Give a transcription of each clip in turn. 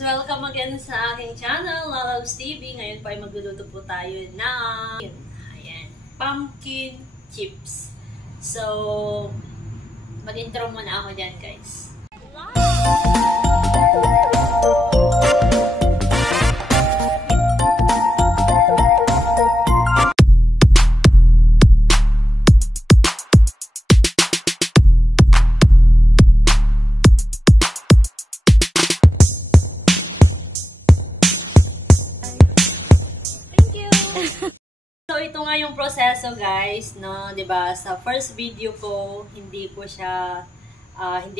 loves! Welcome again sa aking channel, Loves TV. Ngayon po ay magluluto po tayo ng ayan, pumpkin chips. So, mag-intro muna ako dyan, guys. So, ito nga yung proseso, guys, no? 'Di ba? Sa first video ko, hindi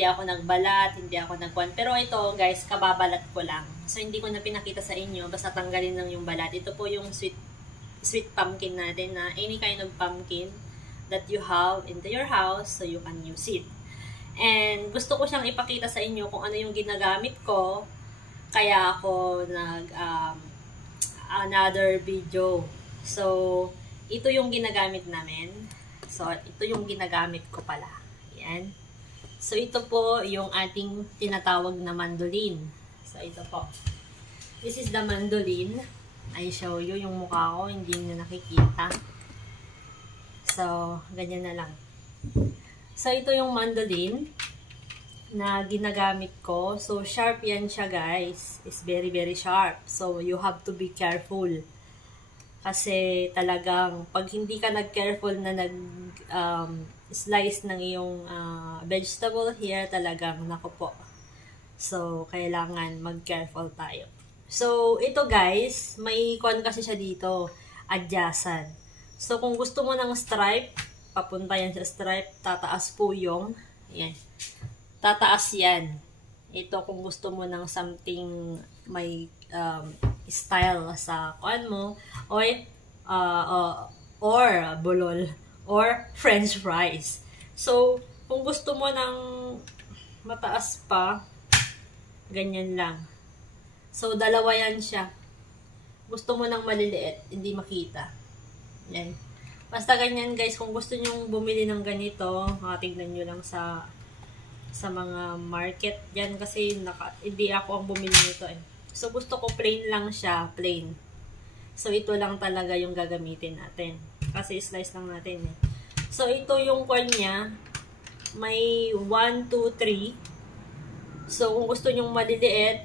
ako nagbalat, hindi ako nagkuan. Pero ito, guys, kababalat ko lang. So, hindi ko na pinakita sa inyo, basta tanggalin lang yung balat. Ito po yung sweet pumpkin natin, na any kind of pumpkin that you have in your house, so you can use it. And gusto ko siyang ipakita sa inyo kung ano yung ginagamit ko, kaya ako another video. So, ito yung ginagamit namin. So, ito yung ginagamit ko pala. Yan. So, ito po yung ating tinatawag na mandolin. So, ito po. This is the mandolin. I show you yung mukha ko. Hindi nyo nakikita. So, ganyan na lang. So, ito yung mandolin na ginagamit ko. So, sharp yan siya, guys. It's very, very sharp. So, you have to be careful. Kasi talagang pag hindi ka nag-careful na slice ng iyong vegetable here, talagang naku po. So, kailangan mag-careful tayo. So, ito guys, may kuwan kasi siya dito, adjacent. So, kung gusto mo ng stripe, papunta yan sa stripe, tataas po yung, yan, tataas yan. Ito kung gusto mo ng something may style sa kuan mo, or bulol, or french fries. So, kung gusto mo ng mataas pa, ganyan lang. So, dalawa yan siya. Gusto mo ng maliliit, hindi makita. Yan. Basta ganyan, guys. Kung gusto nyong bumili ng ganito, tignan nyo lang sa mga market. Yan kasi hindi ako ang bumili nito eh. So, gusto ko plain lang siya. Plain. So, ito lang talaga yung gagamitin natin. Kasi slice lang natin eh. So, ito yung coin niya. May 1, 2, 3. So, kung gusto nyong maliliit,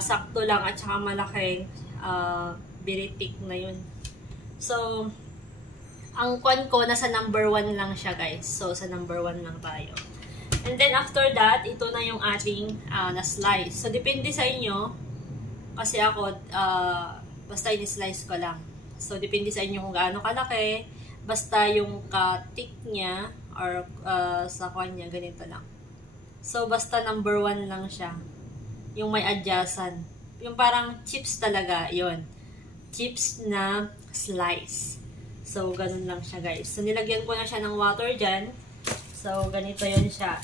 sakto lang at saka malaki, biritik na yun. So, ang coin ko, nasa number 1 lang siya, guys. So, sa number 1 lang tayo. And then, after that, ito na yung ating na-slice. So, depende sa inyo. Kasi ako, basta in-slice ko lang. So, depende sa inyo kung gaano kalaki. Basta yung ka-thick niya, or sa kanya, ganito lang. So, basta number 1 lang siya. Yung may adjacent. Yung parang chips talaga, yon. Chips na slice. So, ganun lang siya, guys. So, nilagyan ko na siya ng water dyan. So, ganito yun siya.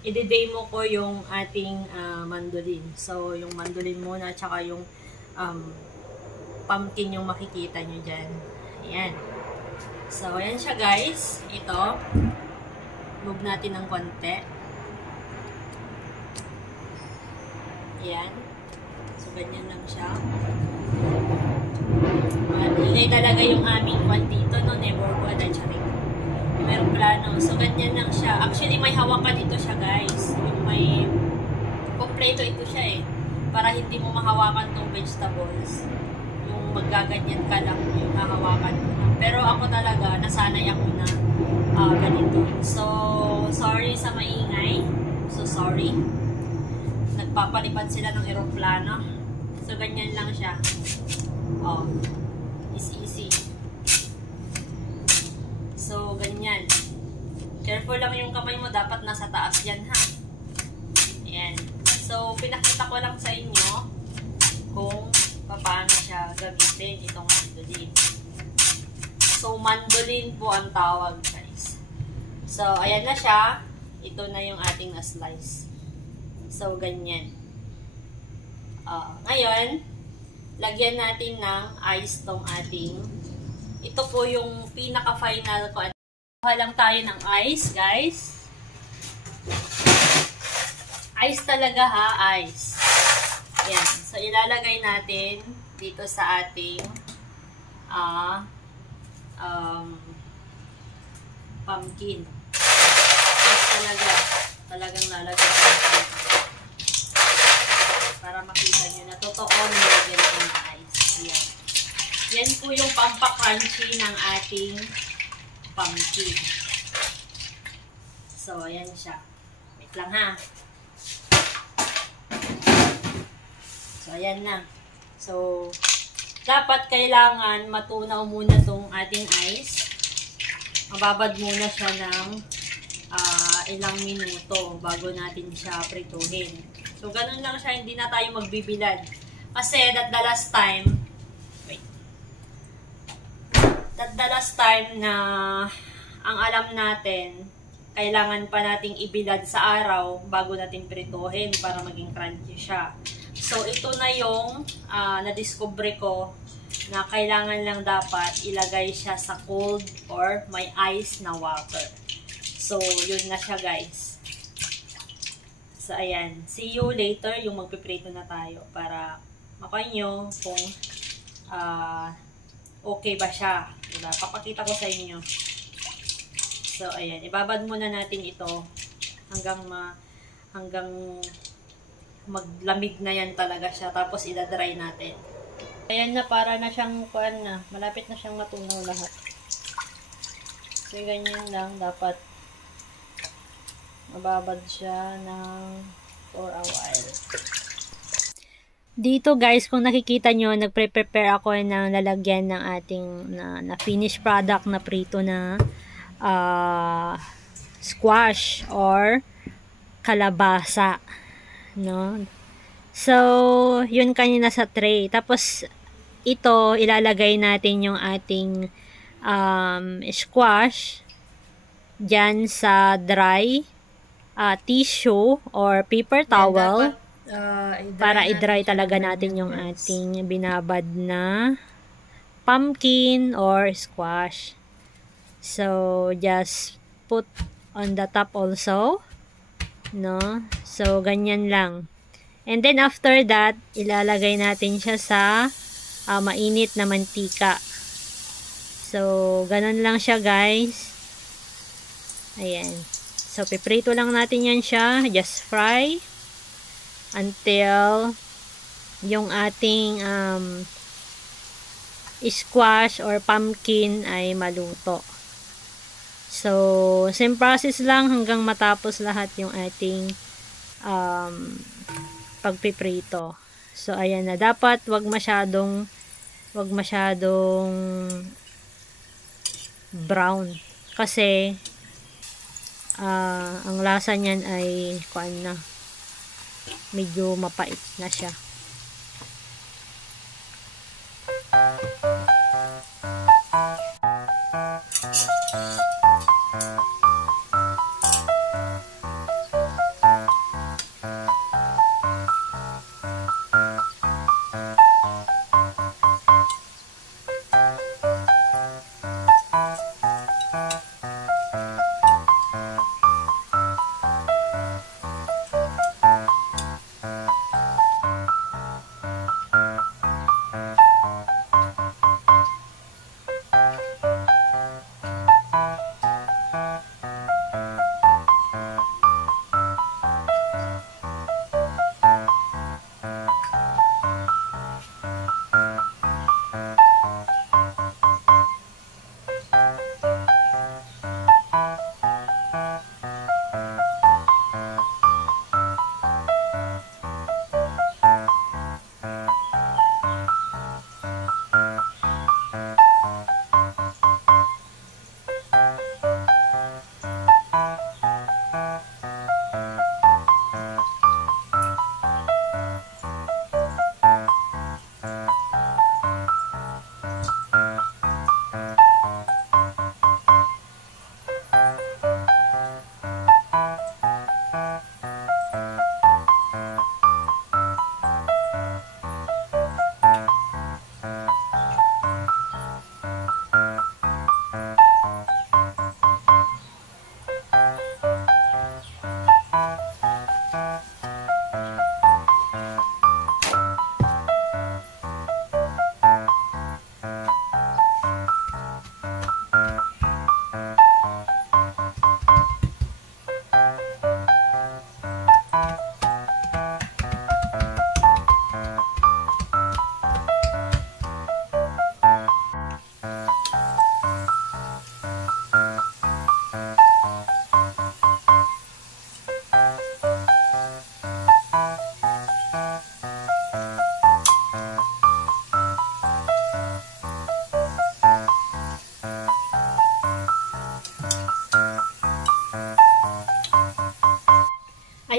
I-demo ko yung ating mandolin. So, yung mandolin muna, tsaka yung pumpkin yung makikita nyo dyan. Ayan. So, ayan siya, guys. Ito. Move natin ng konti. Ayan. So, ganyan lang siya. Ilay talaga yung aming kwan dito, no? Never go na charing. Merong plano. So, ganyan lang siya. Actually, may hawakan ito siya, guys. Yung may kompleto ito siya eh. Para hindi mo mahawakan tong vegetables. Yung maggaganyan ka lang, yung hahawakan mo lang. Pero ako talaga, nasanay ako na ganito. So, sorry sa maingay. So, sorry. Nagpapalipad sila ng eroplano. So, ganyan lang siya. Oh. It's easy. So, ganyan. Careful lang yung kamay mo. Dapat nasa taas yan, ha? Ayan. So, pinakita ko lang sa inyo kung paano siya gamitin itong mandolin. So, mandolin po ang tawag, guys. So, ayan na siya. Ito na yung ating na-slice. So, ganyan. Ngayon, lagyan natin ng ice tong ating. Ito po yung pinaka-final ko. Kuha lang tayo ng ice, guys. Ice talaga ha, ice. Yan. So, ilalagay natin dito sa ating pumpkin. Talagang lalagay natin para makita nyo na totoo nilagyan ng ice. Yan. Yan po yung pampa-crunchy ng ating pumpkin. So, ayan siya. Wait lang ha. So, ayan na. So, dapat kailangan matunaw muna tong ating ice. Mababad muna siya ng ilang minuto bago natin siya prituhin. So, ganun lang siya. Hindi na tayo magbibilad. Kasi, that the last time na ang alam natin, kailangan pa nating ibilad sa araw bago natin prituhin para maging crunchy siya. So, ito na yung na-discover ko na kailangan lang dapat ilagay siya sa cold or may ice na water. So, yun na siya guys. So, ayan. See you later yung magpiprito na tayo para makuha nyo kung okay ba siya. Diba? Papakita ko sa inyo. So, ayan. Ibabad muna natin ito hanggang maglamig na yan talaga siya. Tapos, idadry natin. Ayan na, para na siyang kuan na. Malapit na siyang matunaw lahat. So, ganyan lang. Dapat mababad siya ng for a while. Dito guys, kung nakikita nyo, nagpre-prepare ako ng lalagyan ng ating na finished product na prito na squash or kalabasa. No? So, yun kanina sa tray. Tapos, ito, ilalagay natin yung ating squash dyan sa dry tissue or paper towel. Para i-dry talaga natin yung ating binabad na pumpkin or squash. So, just put on the top also. No? So, ganyan lang. And then, after that, ilalagay natin siya sa mainit na mantika. So, ganun lang siya, guys. Ayan. So, piprito lang natin yan siya. Just fry until yung ating squash or pumpkin ay maluto. So, same process lang hanggang matapos lahat yung ating pagpiprito. So, ayan na. Dapat wag masyadong brown. Kasi, ang lasa niyan ay medyo mapait na siya.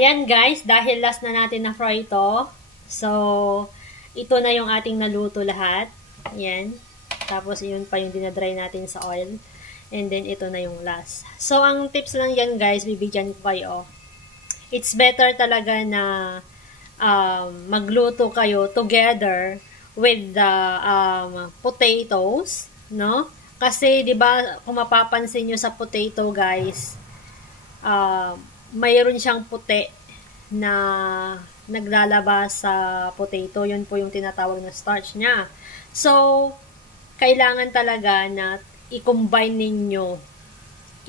ayan guys, dahil last na natin na fry ito. So, ito na yung ating naluto lahat. Ayan. Tapos, yun pa yung dinadry natin sa oil. And then, ito na yung last. So, ang tips lang yan guys, bibigyan ko kayo. It's better talaga na magluto kayo together with the potatoes, no? Kasi, di ba, kung mapapansin nyo sa potato, guys, mayroon siyang puti na naglalabas sa potato. Yun po yung tinatawag na starch niya. So, kailangan talaga na i-combine ninyo,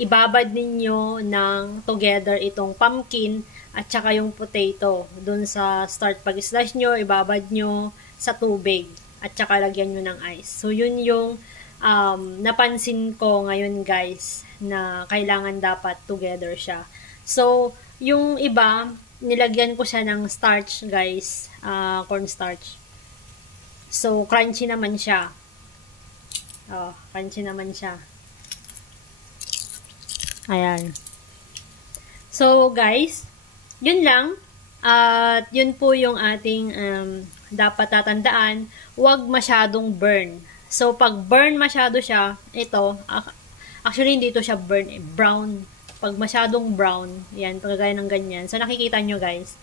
ibabad ninyo ng together itong pumpkin at saka yung potato. Dun sa start pag-slash nyo, ibabad nyo sa tubig at saka lagyan nyo ng ice. So, yun yung napansin ko ngayon guys na kailangan dapat together siya. So, yung iba, nilagyan ko siya ng starch guys, cornstarch. So, crunchy naman siya. Crunchy naman siya. Ayan. So, guys, yun lang. At yun po yung ating dapat tatandaan. Huwag masyadong burn. So, pag burn masyado siya, ito, actually hindi ito siya burn, brown. Pag masyadong brown, yan, pagkagaya ng ganyan. So, nakikita nyo guys,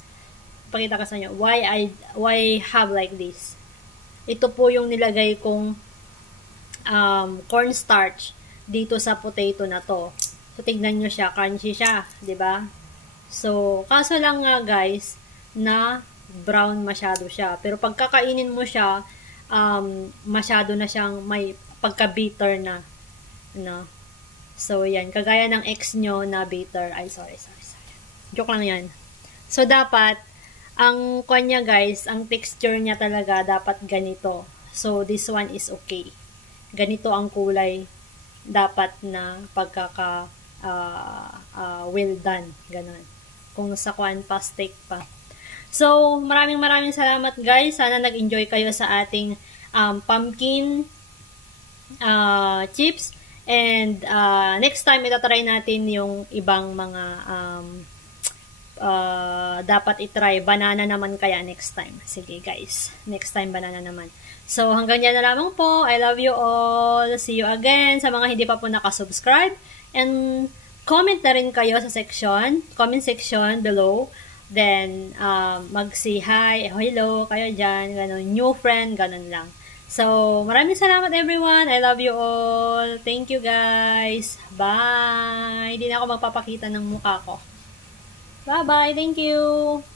pakita ka sa inyo, why have like this? Ito po yung nilagay kong cornstarch dito sa potato na to. So, tignan nyo siya, crunchy siya, di ba? So, kaso lang nga guys, na brown masyado siya. Pero pag kakainin mo siya, masyado na siyang may pagka-bitter na, no? So, yan. Kagaya ng ex nyo na bitter. Ay, sorry. Joke lang yan. So, dapat, ang kanya guys, ang texture niya talaga dapat ganito. So, this one is okay. Ganito ang kulay dapat na pagkaka well done. Ganon. Kung sa kwan pa, steak pa. So, maraming salamat guys. Sana nag-enjoy kayo sa ating pumpkin chips. And next time, itatry natin yung ibang mga dapat itry. Banana naman kaya next time. Sige guys. Next time, banana naman. So, hanggang dyan na lamang po. I love you all. See you again. Sa mga hindi pa po nakasubscribe. And comment na rin kayo sa comment section below. Then, mag-say hi, hello, kayo dyan, ganun, new friend, ganun lang. So, maraming salamat everyone. I love you all. Thank you guys. Bye. Hindi na ako magpapakita ng mukha ko. Bye-bye. Thank you.